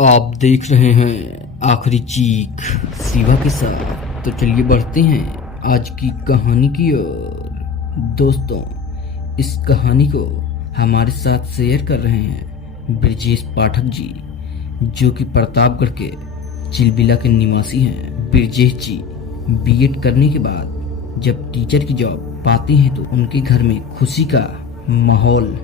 आप देख रहे हैं आखिरी चीख शिवा के साथ। तो चलिए बढ़ते हैं आज की कहानी की ओर। दोस्तों, इस कहानी को हमारे साथ शेयर कर रहे हैं ब्रजेश पाठक जी, जो कि प्रतापगढ़ के चिलबिला के निवासी हैं। ब्रजेश जी बीएड करने के बाद जब टीचर की जॉब पाते हैं तो उनके घर में खुशी का माहौल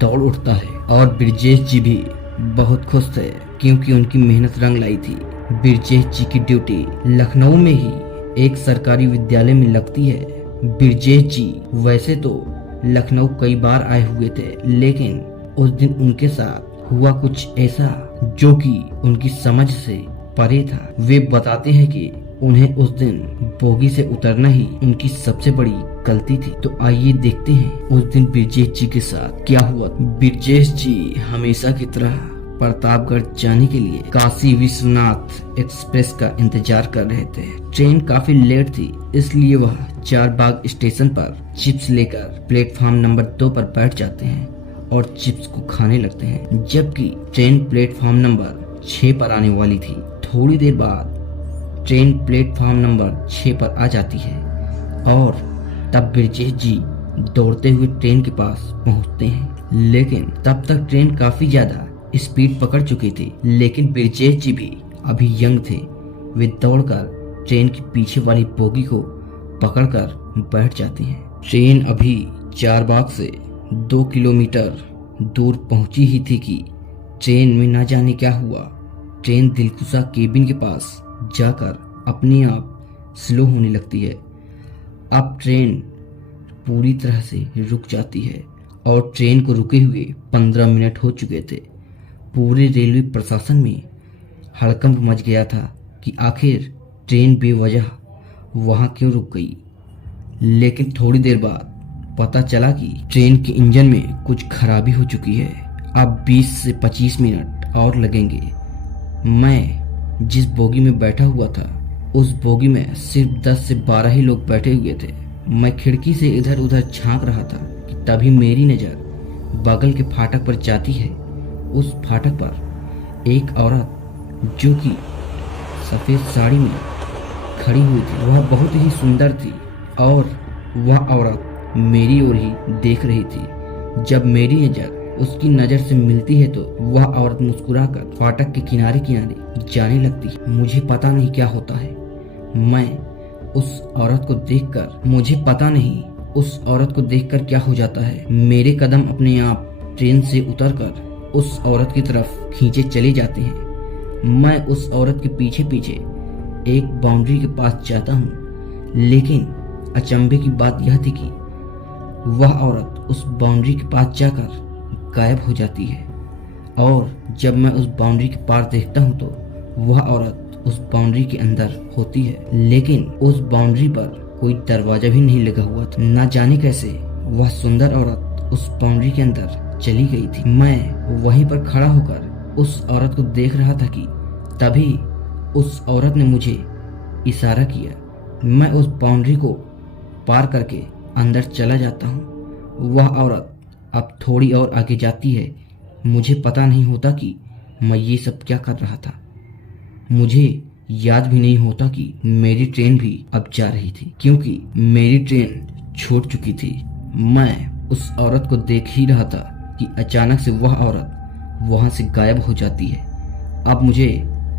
दौड़ उठता है और ब्रजेश जी भी बहुत खुश थे क्योंकि उनकी मेहनत रंग लाई थी। ब्रजेश जी की ड्यूटी लखनऊ में ही एक सरकारी विद्यालय में लगती है। ब्रजेश जी वैसे तो लखनऊ कई बार आए हुए थे, लेकिन उस दिन उनके साथ हुआ कुछ ऐसा जो कि उनकी समझ से परे था। वे बताते हैं कि उन्हें उस दिन बोगी से उतरना ही उनकी सबसे बड़ी गलती थी। तो आइए देखते हैं उस दिन ब्रजेश जी के साथ क्या हुआ। ब्रजेश जी हमेशा की तरह प्रतापगढ़ जाने के लिए काशी विश्वनाथ एक्सप्रेस का इंतजार कर रहे थे। ट्रेन काफी लेट थी, इसलिए वह चारबाग स्टेशन पर चिप्स लेकर प्लेटफॉर्म नंबर 2 पर बैठ जाते हैं और चिप्स को खाने लगते हैं, जबकि ट्रेन प्लेटफॉर्म नंबर 6 पर आने वाली थी। थोड़ी देर बाद ट्रेन प्लेटफॉर्म नंबर 6 पर आ जाती है और तब ब्रजेश जी दौड़ते हुए ट्रेन के पास पहुंचते हैं, लेकिन तब तक ट्रेन काफी ज्यादा स्पीड पकड़ चुकी थी। लेकिन ब्रजेश जी भी अभी यंग थे। वे दौड़कर ट्रेन की पीछे वाली बोगी को पकड़कर बैठ जाते हैं। ट्रेन अभी चारबाग से 2 किलोमीटर दूर पहुंची ही थी कि ट्रेन में न जाने क्या हुआ। ट्रेन दिलकुशा केबिन के पास जाकर अपने आप स्लो होने लगती है। अब ट्रेन पूरी तरह से रुक जाती है और ट्रेन को रुके हुए 15 मिनट हो चुके थे। पूरे रेलवे प्रशासन में हड़कंप मच गया था कि आखिर ट्रेन बेवजह वहां क्यों रुक गई। लेकिन थोड़ी देर बाद पता चला कि ट्रेन के इंजन में कुछ खराबी हो चुकी है। अब 20 से 25 मिनट और लगेंगे। मैं जिस बोगी में बैठा हुआ था उस बोगी में सिर्फ 10 से 12 ही लोग बैठे हुए थे। मैं खिड़की से इधर उधर झांक रहा था कि तभी मेरी नजर बगल के फाटक पर जाती है। उस फाटक पर एक औरत जो कि सफेद साड़ी में खड़ी हुई थी, वह बहुत ही सुंदर थी और वह औरत मेरी ओर ही देख रही थी। जब मेरी नजर उसकी नजर से मिलती है तो वह औरत मुस्कुराकर फाटक के किनारे किनारे जाने लगती है। मुझे पता नहीं क्या होता है। मैं उस औरत को देखकर क्या हो जाता है। मेरे कदम अपने आप ट्रेन से उतरकर उस औरत की तरफ खींचे चले जाते हैं। मैं उस औरत के पीछे पीछे एक बाउंड्री के पास जाता हूँ, लेकिन अचंभे की बात यह थी कि वह औरत उस बाउंड्री के पास जाकर गायब हो जाती है और जब मैं उस बाउंड्री के पार देखता हूँ तो वह औरत उस बाउंड्री के अंदर होती है, लेकिन उस बाउंड्री पर कोई दरवाजा भी नहीं लगा हुआ था। न जाने कैसे वह सुंदर औरत उस बाउंड्री के अंदर चली गई थी। मैं वहीं पर खड़ा होकर उस औरत को देख रहा था कि तभी उस औरत ने मुझे इशारा किया। मैं उस बाउंड्री को पार करके अंदर चला जाता हूँ। वह औरत अब थोड़ी और आगे जाती है। मुझे पता नहीं होता कि मैं ये सब क्या कर रहा था। मुझे याद भी नहीं होता कि मेरी ट्रेन भी अब जा रही थी, क्योंकि मेरी ट्रेन छूट चुकी थी। मैं उस औरत को देख ही रहा था कि अचानक से वह औरत वहां से गायब हो जाती है। अब मुझे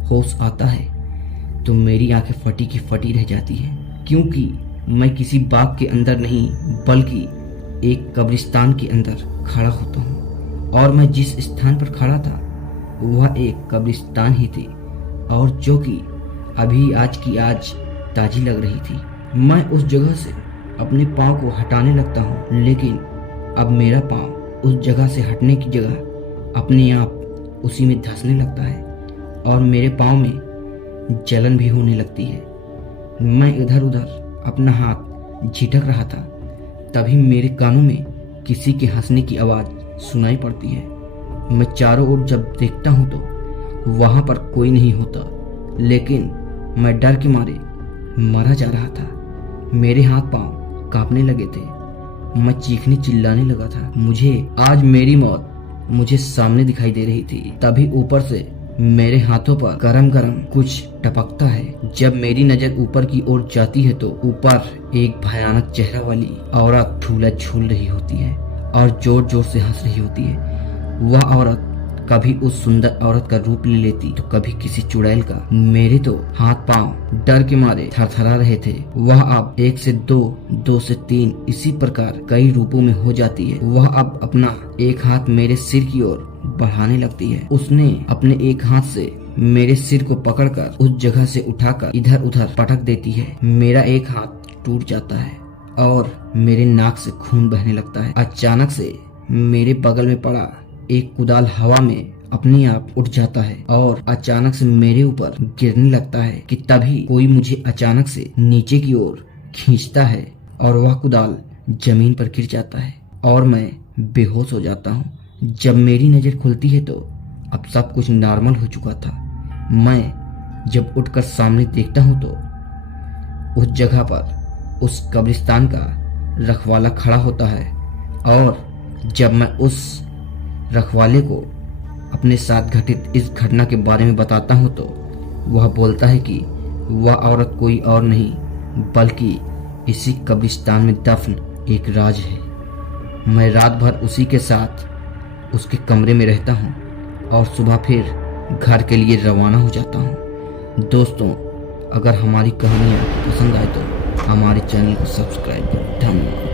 होश आता है तो मेरी आंखें फटी की फटी रह जाती हैं, क्योंकि मैं किसी बाग के अंदर नहीं बल्कि एक कब्रिस्तान के अंदर खड़ा होता हूँ। और मैं जिस स्थान पर खड़ा था वह एक कब्रिस्तान ही थी और जो कि अभी आज की आज ताजी लग रही थी। मैं उस जगह से अपने पाँव को हटाने लगता हूँ, लेकिन अब मेरा पाँव उस जगह से हटने की जगह अपने आप उसी में धंसने लगता है और मेरे पाँव में जलन भी होने लगती है। मैं इधर उधर अपना हाथ झिटक रहा था, तभी मेरे कानों में किसी के हंसने की आवाज सुनाई पड़ती है। मैं चारों ओर जब देखता हूँ तो वहां पर कोई नहीं होता, लेकिन मैं डर के मारे मरा जा रहा था। मेरे हाथ पांव कांपने लगे थे। मैं चीखने चिल्लाने लगा था। मुझे आज मेरी मौत मुझे सामने दिखाई दे रही थी। तभी ऊपर से मेरे हाथों पर गरम गरम कुछ टपकता है। जब मेरी नजर ऊपर की ओर जाती है तो ऊपर एक भयानक चेहरा वाली औरत झूला झूल रही होती है और जोर जोर से हंस रही होती है। वह औरत कभी उस सुंदर औरत का रूप ले लेती तो कभी किसी चुड़ैल का। मेरे तो हाथ पांव डर के मारे थरथरा रहे थे। वह अब 1 से 2, 2 से 3 इसी प्रकार कई रूपों में हो जाती है। वह अब अपना एक हाथ मेरे सिर की ओर बढ़ाने लगती है। उसने अपने एक हाथ से मेरे सिर को पकड़कर उस जगह से उठाकर इधर उधर पटक देती है। मेरा एक हाथ टूट जाता है और मेरे नाक से खून बहने लगता है। अचानक से मेरे बगल में पड़ा एक कुदाल हवा में अपने आप उठ जाता है और अचानक से मेरे ऊपर गिरने लगता है कि तभी कोई मुझे अचानक से नीचे की ओर खींचता है और वह कुदाल जमीन पर गिर जाता है और मैं बेहोश हो जाता हूँ। जब मेरी नजर खुलती है तो अब सब कुछ नॉर्मल हो चुका था। मैं जब उठकर सामने देखता हूँ तो उस जगह पर उस कब्रिस्तान का रखवाला खड़ा होता है और जब मैं उस रखवाले को अपने साथ घटित इस घटना के बारे में बताता हूँ तो वह बोलता है कि वह औरत कोई और नहीं बल्कि इसी कब्रिस्तान में दफन एक राज है। मैं रात भर उसी के साथ उसके कमरे में रहता हूँ और सुबह फिर घर के लिए रवाना हो जाता हूँ। दोस्तों, अगर हमारी कहानियाँ पसंद आए तो हमारे चैनल को सब्सक्राइब करें। धन्यवाद।